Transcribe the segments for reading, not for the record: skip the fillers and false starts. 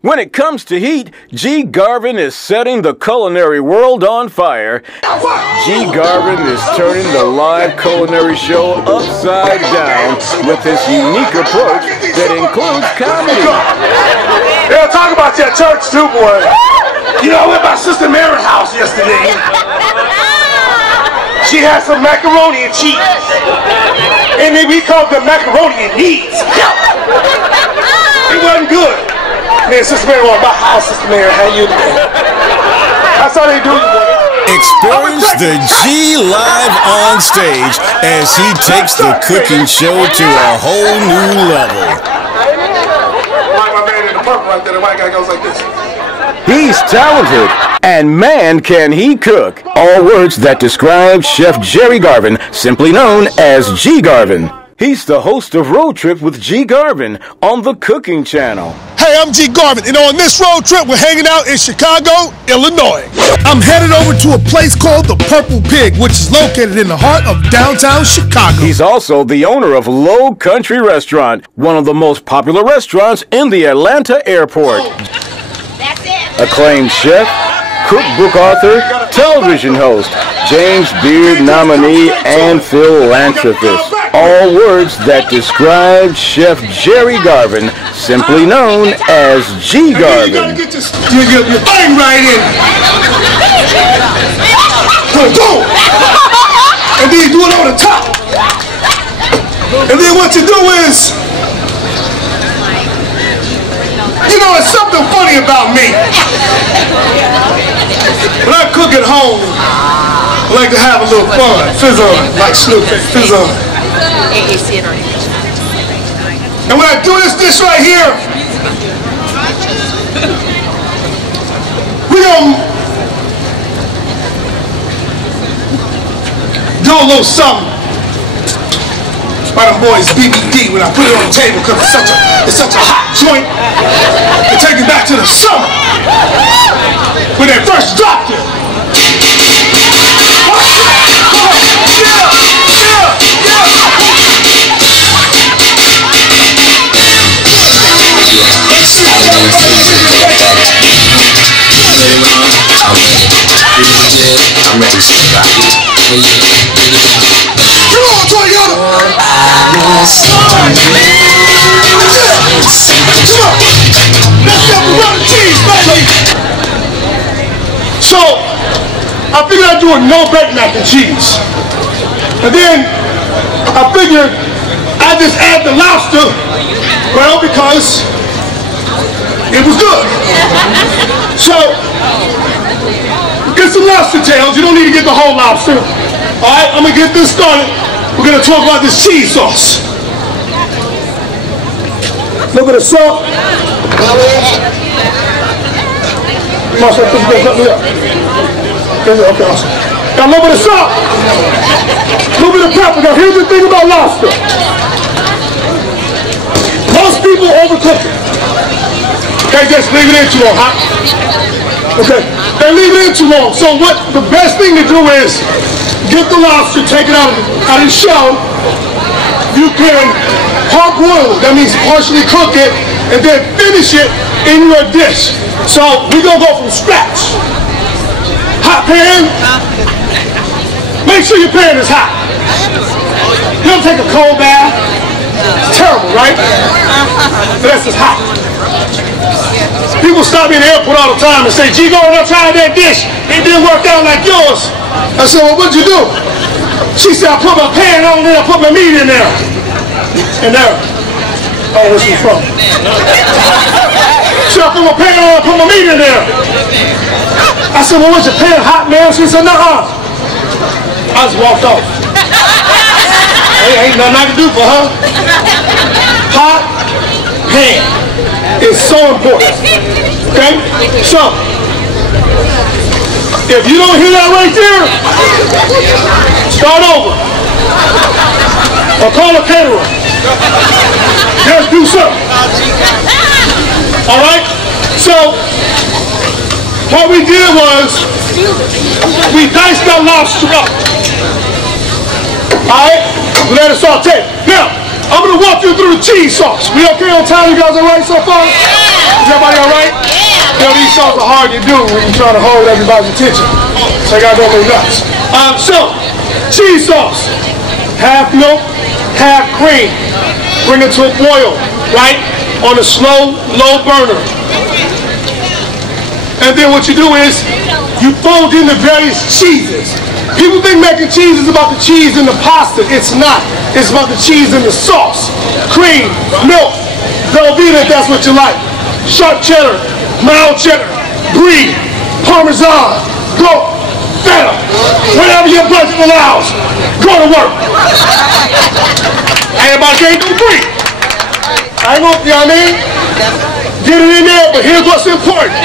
When it comes to heat, G. Garvin is setting the culinary world on fire. G. Garvin is turning the live culinary show upside down with his unique approach that includes comedy. They'll talk about your church too, boy. You know, I went by Sister Mary's house yesterday. She had some macaroni and cheese. And then we called the macaroni and needs. It wasn't good. Man, Sister Mary on my house, Sister Mary, how you doing? That's how they do it, boy. Experience the G live on stage as he takes the cooking show to a whole new level. My man in the purple right there, the white guy goes like this. He's talented, and man can he cook. All words that describe Chef Jerry Garvin, simply known as G. Garvin. He's the host of Road Trip with G. Garvin on the Cooking Channel. Hey, I'm G. Garvin, and on this road trip, we're hanging out in Chicago, Illinois. I'm headed over to a place called the Purple Pig, which is located in the heart of downtown Chicago. He's also the owner of Low Country Restaurant, one of the most popular restaurants in the Atlanta airport. That's it. Acclaimed chef, cookbook author, television host, James Beard nominee, and philanthropist. All words that describe Chef Jerry Garvin, simply known as G. Garvin. You gotta get your thing right in. Go! And then you do it on the top. And then what you do is, you know, it's something funny about me. When I cook at home, I like to have a little fun. Sizzle, like Snoop, Sizzle. And when I do this dish right here, we're gonna do a little something by them boys BBD when I put it on the table because it's such a hot joint. It takes me back to the summer when they first dropped it. I'm ready to rock it. Come on, Toyota! Let's get the run cheese, baby! So, I figured I'd do a no-bake mac and cheese. And then, I figured I'd just add the lobster, well, because it was good. So, get some lobster tails. You don't need to get the whole lobster. All right, I'm gonna get this started. We're gonna talk about this cheese sauce. Look at the salt. Marshall, put me up. Okay, awesome. Got a little bit of salt. A little bit of pepper. Now, here's the thing about lobster. Most people overcook it. Okay, just leave it in too long, huh? Okay, they leave it in too long. So what the best thing to do is get the lobster, take it out of the shell. You can parboil it. That means partially cook it and then finish it in your dish. So we're gonna go from scratch. Hot pan. Make sure your pan is hot. You don't take a cold bath. It's terrible, right? But that's just hot. People stop me in the airport all the time and say, G, going up trying that dish. It didn't work out like yours. I said, well, what'd you do? She said, I put my pan on there, I put my meat in there. And there. Oh, where's she from? She said, I put my pan on, I put my meat in there. I said, well, was your pan hot, man? She said, nuh-uh. I just walked off. Ain't nothing I can do for her. Hot pan. It's so important, okay? So, if you don't hear that right there, start over. Or call a caterer. Just do something. All right? So, what we did was, we diced that lobster up. All right? We let it saute. Now, I'm going to walk you through the cheese sauce. We okay on time? You guys all right so far? Is everybody all right? You know, these songs are hard to do when you're trying to hold everybody's attention. So I gotta go a little nuts. So, cheese sauce. Half milk, half cream. Bring it to a boil, right? On a slow, low burner. And then what you do is, you fold in the various cheeses. People think mac and cheese is about the cheese in the pasta. It's not. It's about the cheese in the sauce. Cream, milk, Velveeta if that's what you like. Sharp cheddar, mild cheddar, brie, Parmesan, goat, feta, whatever your budget allows. Go to work. Everybody can't do brie. I ain't gonna, you know what I mean? Get it in there, but here's what's important.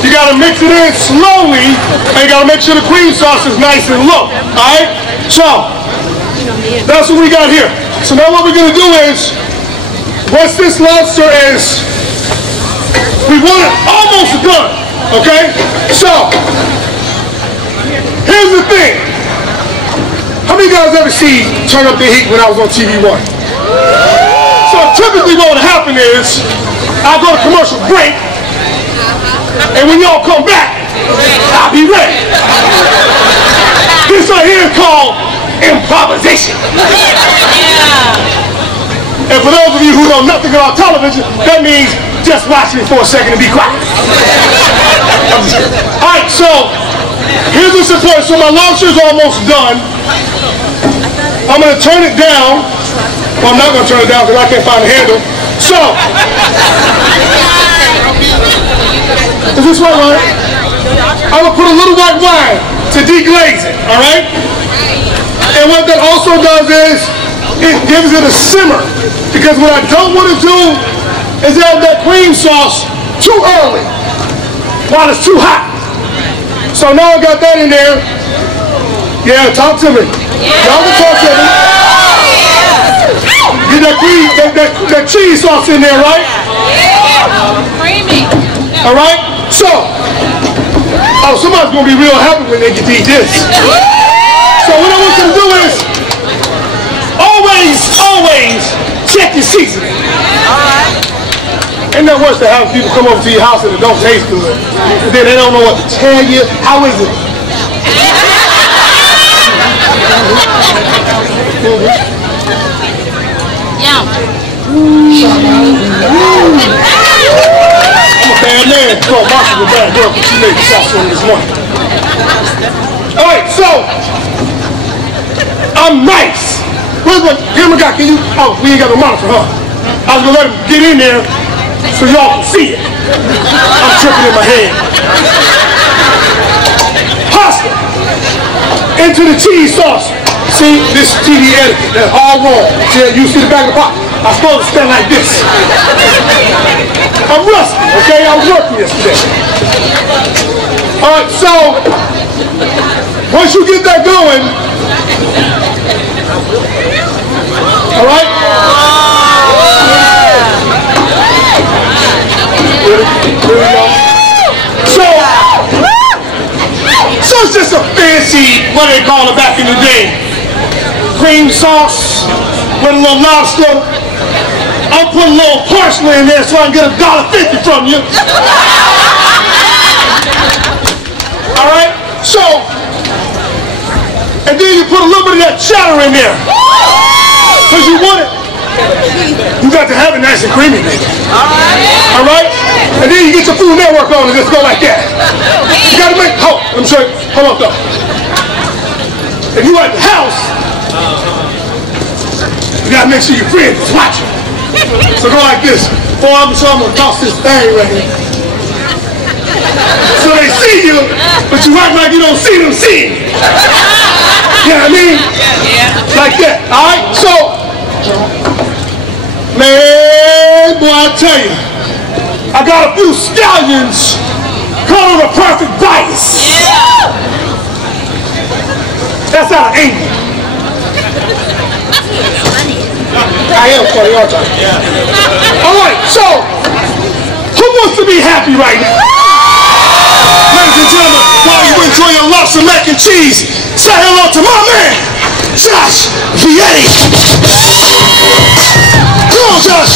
You gotta mix it in slowly, and you gotta make sure the cream sauce is nice and low. Alright? So, that's what we got here. So now what we're gonna do is, once this lobster is, we want it almost done. Okay? So, here's the thing. How many of you guys ever see Turn Up the Heat when I was on TV1? So typically what would happen is, I'll go to commercial break, and when y'all come back, I'll be ready. This right here is called improvisation. And for those of you who know nothing about television, that means just watch it for a second and be quiet. Alright, so here's what's important. So my lobster's almost done. I'm going to turn it down. Well, I'm not going to turn it down because I can't find the handle. So, is this white wine? I'm going to put a little white wine to deglaze it, all right? And what that also does is, it gives it a simmer. Because what I don't want to do is add that cream sauce too early while it's too hot. So now I got that in there. Yeah, talk to me. Y'all can talk to me. Get that cream, that cheese sauce in there, right? Creamy. All right? So, oh, somebody's going to be real happy when they get to eat this. So what I want you to do is, always check your seasoning. Ain't that worse than having people come over to your house and it don't taste good. And then they don't know what to tell you. How is it? Yum. I'm a bad man. Well, Marsha's a bad girl, but she made the sauce for me this morning. Alright, so I'm nice. Where's my camera guy? Can you? Oh, we ain't got no monitor, huh? I was gonna let him get in there so y'all can see it. I'm tripping in my head. Pasta into the cheese sauce. See, this TV etiquette, that's all wrong. See, you see the back of the pot? I'm supposed to stand like this. I'm rusty, okay? I was working yesterday. Alright, so once you get that going, alright? Here we go. So it's just a fancy, what they call it back in the day, cream sauce with a little lobster. I'll put a little parsley in there so I can get $1.50 from you. Alright? So, and then you put a little bit of that cheddar in there. Because you want it. You got to have it nice and creamy, baby. Alright? And then you get your Food Network on and just go like that. You gotta make, let me show you. Hold up though. If you at the house, you gotta make sure your friends is watching. So go like this. Before I'm gonna toss this thing right here. So they see you, but you act like you don't see them seeing you. You know what I mean? Like that. Alright? So, man, boy, I tell you, I got a few scallions called the perfect bites. That's out of England. I am funny, aren't I? Alright, so, who wants to be happy right now? Ladies and gentlemen, while you enjoy your lobster mac and cheese, say hello to my man, Josh Vietti. Come on, Josh.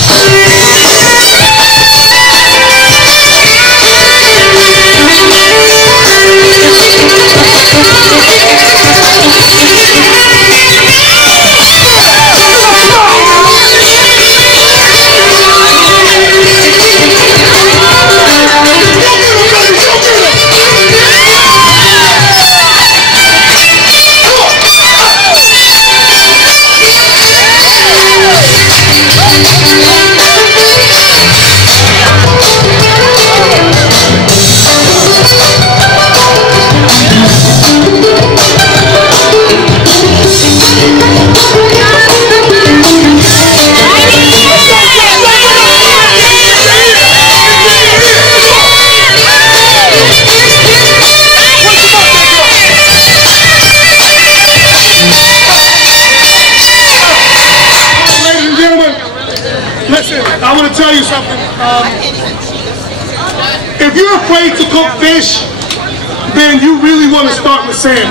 you're afraid to cook fish, then you really want to start with salmon.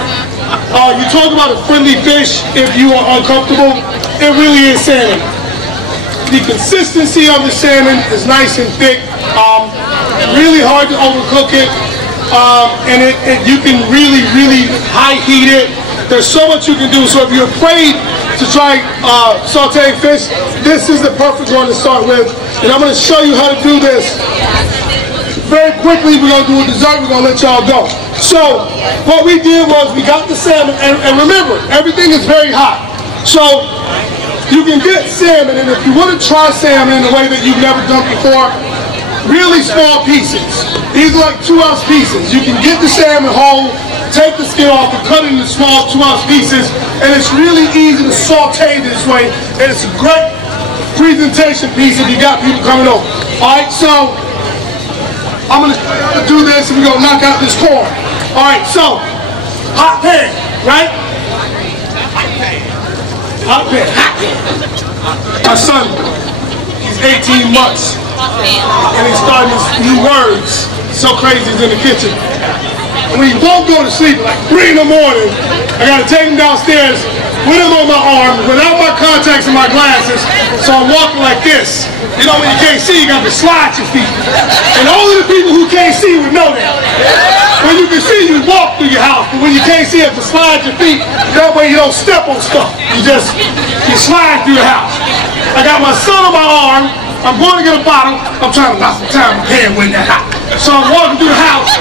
You talk about a friendly fish if you are uncomfortable, it really is salmon. The consistency of the salmon is nice and thick, really hard to overcook it, and you can really high heat it. There's so much you can do, so if you're afraid to try sauteing fish, this is the perfect one to start with. And I'm going to show you how to do this. Very quickly, we're going to do a dessert, we're going to let y'all go. So, what we did was we got the salmon, and remember, everything is very hot. So, you can get salmon, and if you want to try salmon in a way that you've never done before, really small pieces. These are like 2-ounce pieces. You can get the salmon whole, take the skin off and cut it into small 2-ounce pieces, and it's really easy to saute this way, and it's a great presentation piece if you got people coming over. Alright, so I'm going to show you how to do this, and we're going to knock out this corn. Alright, so hot pan, right? Hot pan. My son, he's 18 months, and he's starting his new words. So crazy, he's in the kitchen. When he won't go to sleep, like 3 in the morning, I gotta take him downstairs with him on my arm, without my contacts and my glasses, so I'm walking like this. You know, when you can't see, you got to slide your feet. And only the people who can't see would know that. When you can see, you walk through your house, but when you can't see, you have to slide your feet. That way you don't step on stuff. You slide through the house. I got my son on my arm. I'm going to get a bottle. I'm trying to knock some time in my hand when that hot. So I'm walking through the house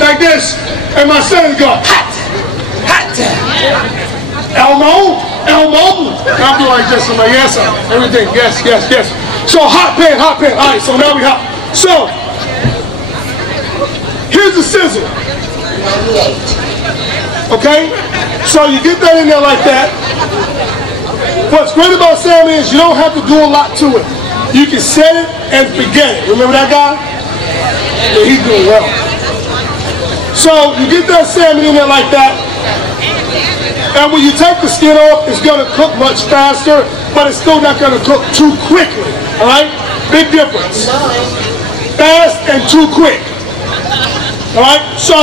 like this, and my son is going, hot, hot. Elmo. I'm doing like this. I'm like, yes, sir. Everything, yes. So hot pan. All right, so now we hot. So here's the sizzle. Okay, so you get that in there like that. What's great about salmon is you don't have to do a lot to it. You can set it and forget it. Remember that guy? Yeah, he's doing well. So you get that salmon in there like that. And when you take the skin off, it's going to cook much faster, but it's still not going to cook too quickly. All right? Big difference. Fast and too quick. All right? So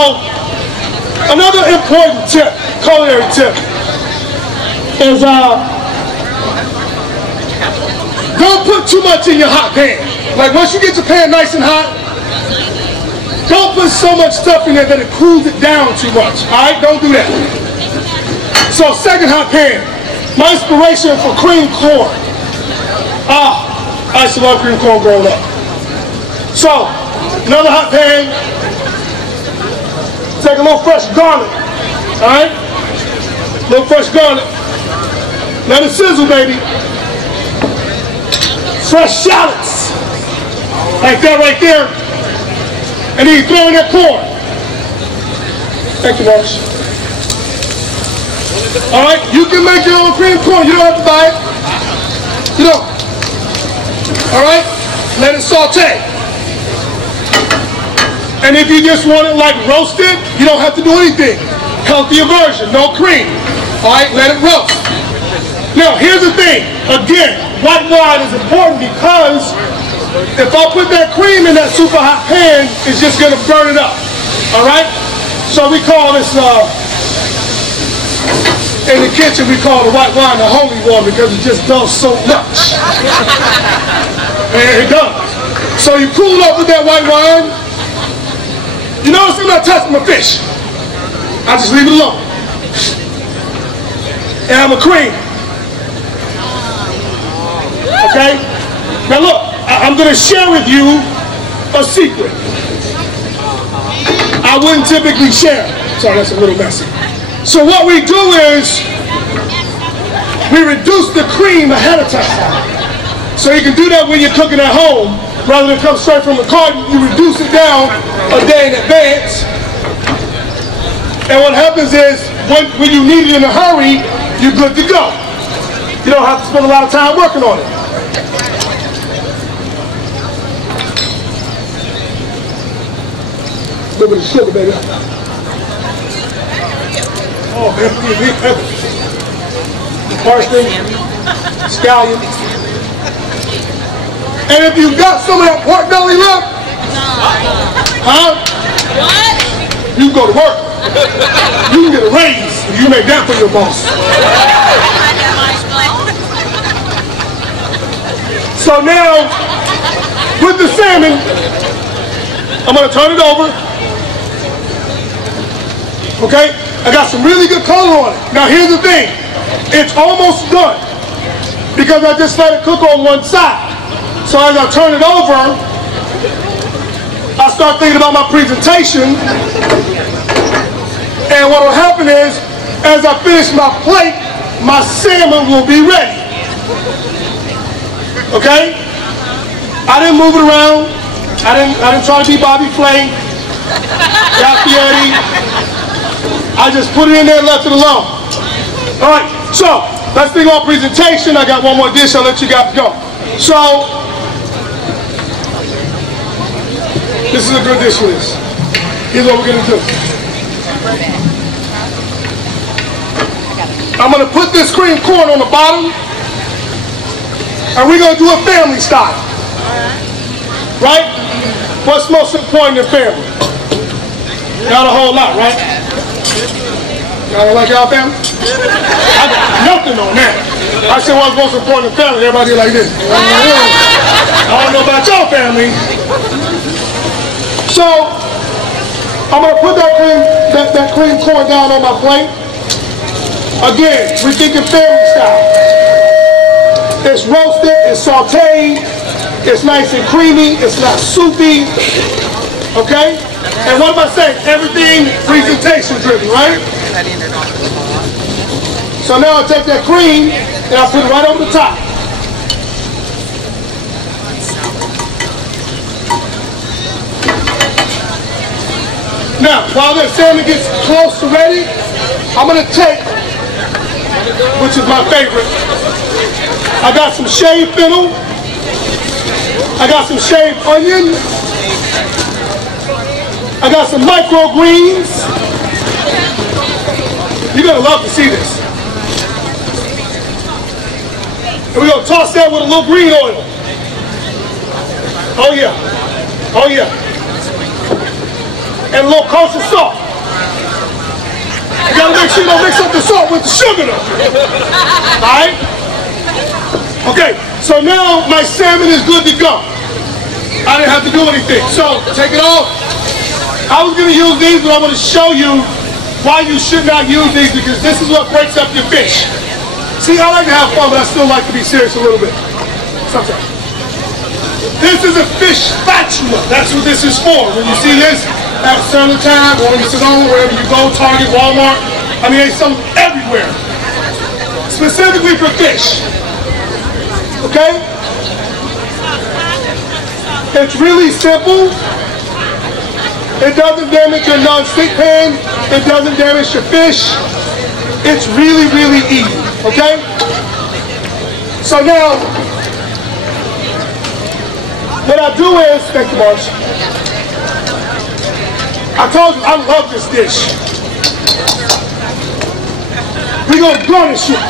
another important tip, culinary tip, is don't put too much in your hot pan. Like once you get your pan nice and hot, don't put so much stuff in there that it cools it down too much. All right? Don't do that. So second hot pan, my inspiration for cream corn. I used to love cream corn growing up. So another hot pan, take a little fresh garlic, all right? A little fresh garlic. Let it sizzle, baby. Fresh shallots, like that right there. And then you throw in that corn. Thank you, Marsh. All right, you can make your own cream corn. You don't have to buy it. You don't. All right, let it saute. And if you just want it like roasted, you don't have to do anything. Healthier version, no cream. All right, let it roast. Now, here's the thing. Again, white wine is important because if I put that cream in that super hot pan, it's just going to burn it up. All right? So we call this, in the kitchen, we call the white wine the holy one because it just does so much. And it does. So you cool it up with that white wine. You notice I'm not touching my fish. I just leave it alone. And I'm a cream. Okay? Now look, I'm going to share with you a secret. I wouldn't typically share. Sorry, that's a little messy. So what we do is we reduce the cream ahead of time. So you can do that when you're cooking at home. Rather than come straight from the carton, you reduce it down a day in advance. And what happens is when you need it in a hurry, you're good to go. You don't have to spend a lot of time working on it. A little bit of sugar, baby. Oh, man, big pepper. Parsley, scallion. And if you've got some of that pork belly left, Huh? What? You can go to work. You can get a raise if you make that for your boss. So now, with the salmon, I'm going to turn it over. Okay? I got some really good color on it. Now here's the thing. It's almost done because I just let it cook on one side. So as I turn it over, I start thinking about my presentation. And what will happen is, as I finish my plate, my salmon will be ready. Okay? I didn't move it around. I didn't try to be Bobby Flay, Gaffieri. I just put it in there and left it alone. All right, so let's think about presentation. I got one more dish. I'll let you guys go. So this is a good dish for this. Here's what we're gonna do. I'm gonna put this cream corn on the bottom, and we're gonna do a family style. Right? What's most important in family? Not a whole lot, right? Y'all like y'all family? I got nothing on that. I said what's most important in family. Everybody like this. I don't know about your family. So I'm gonna put that cream corn down on my plate. Again, we're thinking family style. It's roasted, it's sauteed, it's nice and creamy, it's not soupy. Okay? And what am I saying? Everything presentation driven, right? So now I take that cream and I put it right over the top. Now, while that salmon gets close to ready, I'm going to take, which is my favorite, I got some shaved fennel, I got some shaved onion, I got some microgreens. You're going to love to see this. And we're going to toss that with a little green oil. Oh yeah. Oh yeah. And a little kosher salt. You got to make sure you don't mix up the salt with the sugar though. Alright? Okay, so now my salmon is good to go. I didn't have to do anything. So, take it off. I was going to use these, but I'm going to show you why you should not use these, because this is what breaks up your fish. See, I like to have fun, but I still like to be serious a little bit. Sometimes. This is a fish spatula. That's what this is for. When you see this at a certain time, or when you sit on, wherever you go, Target, Walmart, I mean, there's some everywhere. Specifically for fish. Okay? It's really simple. It doesn't damage your non-stick pan. It doesn't damage your fish. It's really, really easy, okay? So now, what I do is, thank you, Marsh. I told you, I love this dish. We're gonna garnish it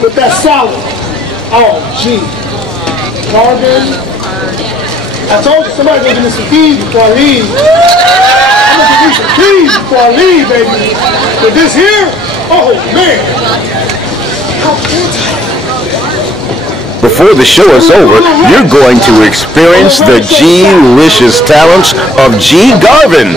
with that salad. Oh, gee. Garvin. I told you somebody's gonna give me some keys before I leave. I'm gonna give you some keys before I leave, baby. But this here, oh man. Before the show is over, you're going to experience the G-licious talents of G. Garvin.